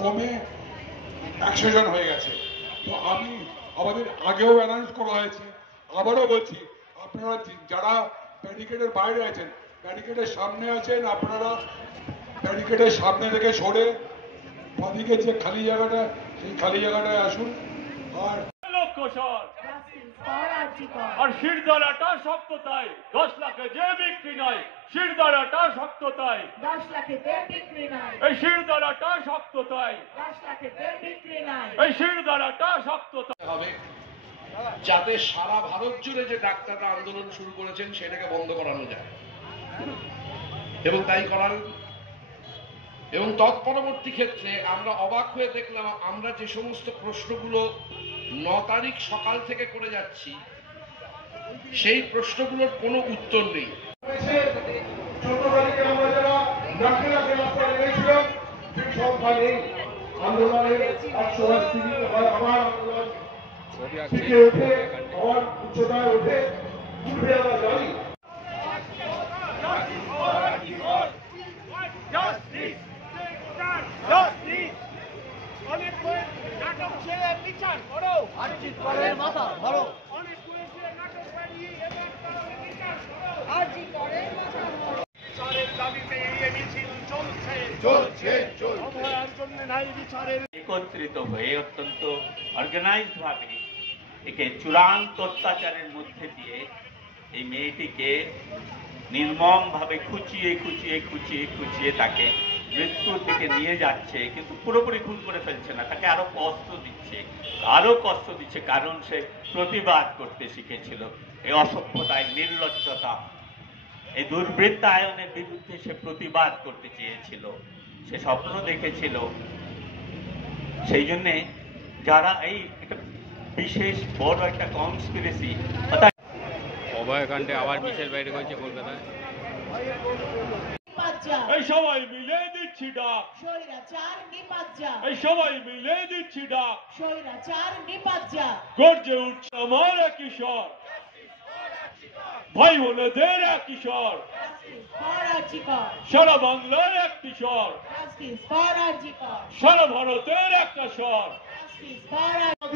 কমে 100 জন হয়ে গেছে। তো আমি আমাদের আগেও অ্যানাউন্স করা হয়েছে, আবারও বলছি, আপনারা যারা ব্যারিকেডের বাইরে আছেন, ব্যারিকেডের সামনে আছেন, আপনারা ব্যারিকেডের সামনে থেকে সরে বাদিকে যে খালি জায়গাটা, সেই খালি জায়গাটায় আসুন। আর আর শিরদাঁড়াটা শক্ত তাই 10 লাখে যে বিক্রি নয়, শিরদাঁড়াটা শক্ত তাই 10 লাখে বিক্রি নয়, এই শিরদাঁড়াটা শক্ত তাই 10 লাখে বিক্রি নয়, এই শিরদাঁড়াটা শক্ত হবে, যাতে সারা ভারত জুড়ে যে ডাক্তাররা আন্দোলন শুরু করেছেন সেটাকে বন্ধ করানো যায় এবং তাই করার। এবং তৎপরবর্তী ক্ষেত্রে আমরা অবাক হয়ে দেখলাম, আমরা যে সমস্ত প্রশ্নগুলো 9 তারিখ সকাল থেকে করে যাচ্ছি সেই প্রশ্নগুলোর কোনো উত্তর নেই। 14 তারিখে আমরা যারা লাখে লাখে রাস্তায় নেমেছিলাম সেই সংখ্যা নেই। আন্দোলনের 180 দিন হয় আবার আন্দোলন থেকে উঠে আবার উচ্চতায় উঠে উঠে আমরা জানি। একত্রিত হয়ে অত্যন্ত অর্গানাইজড ভাবে একে চূড়ান্ত অত্যাচারের মধ্যে দিয়ে এই মেয়েটিকে নির্মম ভাবে খুঁচিয়ে খুঁচিয়ে খুঁচিয়ে খুঁচিয়ে তাকে মৃত্যুর দিকে নিয়ে যাচ্ছে, কিন্তু পুরোপুরি খুন করে ফেলছে না, তাকে আরো কষ্ট দিচ্ছে কারণ সে প্রতিবাদ করতে শিখেছিল। এই অসভ্যতায়, নির্লজ্জতা, এই দুর্বৃত্তায়নের বিরুদ্ধে সে প্রতিবাদ করতে চেয়েছিল, সে স্বপ্ন দেখেছিল। সেই জন্যে যারা এই একটা বিশেষ বড় একটা কনস্পিরেসি অভয়কাণ্ডে আবার মিছিল বাইরে করেছে কলকাতায়। এই সবাই মিলে দিচ্ছি ডাক, স্বৈরাচার নিপাত যা, এই সবাই মিলে দিচ্ছি ডাক, স্বৈরাচার নিপাত যা, গর্জে উঠছে আমার একই স্বর, ভাই বোনেদের একই স্বর, সারা বাংলার একটি স্বর, সারা ভারতের একটা স্বর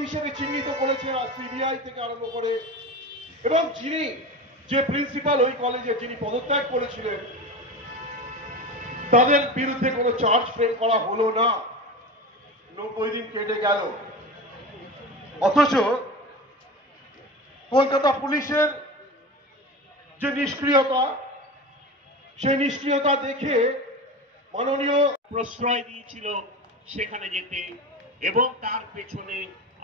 হিসেবে চিহ্নিত করেছে সিবিআই থেকে আরম্ভ করে, এবং যিনি যে প্রিন্সিপাল ওই কলেজে যিনি পদত্যাগ করেছিলেন তাদের বিরুদ্ধে কোনো চার্জ ফ্রেম করা হলো না। 90 দিন কেটে গেল, অথচ কলকাতা পুলিশের যে নিষ্ক্রিয়তা, সেই নিষ্ক্রিয়তা দেখে মাননীয় প্রশ্রয় দিয়েছিল সেখানে যেতে, এবং তার পেছনে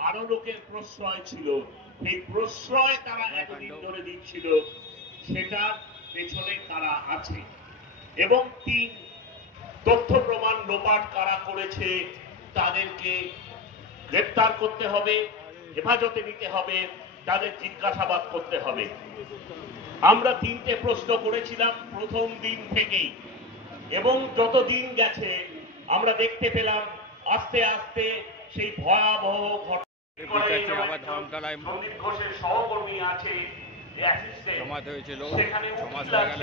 আরো লোকের প্রশ্রয় ছিল। সেই প্রশ্রয় তারা এতদিন ধরে দিচ্ছিল, সেটার পেছনে তারা আছে। এবং 3 তথ্য প্রমাণ লোপাট কারা করেছে তাদেরকে গ্রেপ্তার করতে হবে, হেফাজতে নিতে হবে, তাদের জিজ্ঞাসাবাদ করতে হবে। আমরা 3টে প্রশ্ন করেছিলাম প্রথম দিন থেকেই, এবং যত দিন গেছে আমরা দেখতে পেলাম আস্তে আস্তে সেই ভয়াবহ ঘটনা। সন্দীপ ঘোষের সহকর্মী আছে,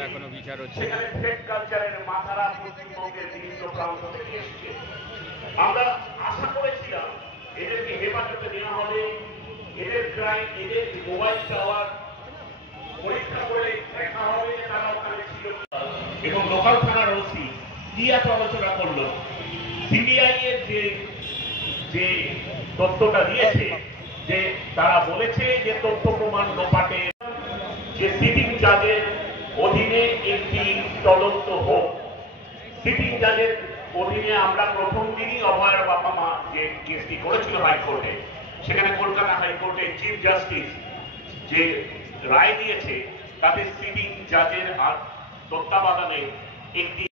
এখনো বিচার হচ্ছে। সেখানে ফেক কালচারের মাথারা পশ্চিমবঙ্গের বিভিন্ন প্রান্ত থেকে এসেছে। আমরা আশা করেছিলাম এদেরকে হেফাজতে নেওয়া হবে, এদের ক্রাইম, এদের মোবাইল টাওয়ার পরীক্ষা করে দেখা হবে তারা ওখানে ছিল। এবং লোকাল থানার ওসি কি এত আলোচনা করলো, সিবিআই এর যে তথ্যটা দিয়েছে, যে তারা বলেছে যে তথ্য প্রমাণ লোপাটে যে সিটিং জাজের অধীনে একটি তদন্ত হোক। সিটিং জাজের অধীনে আমরা প্রথম দিনই অভয়ের বাবা মা যে কেসটি করেছিল হাইকোর্টে, সেখানে কলকাতা হাইকোর্টের চিফ জাস্টিস যে রায় দিয়েছে তাতে সিটিং জাজের তত্ত্বাবধানে একটি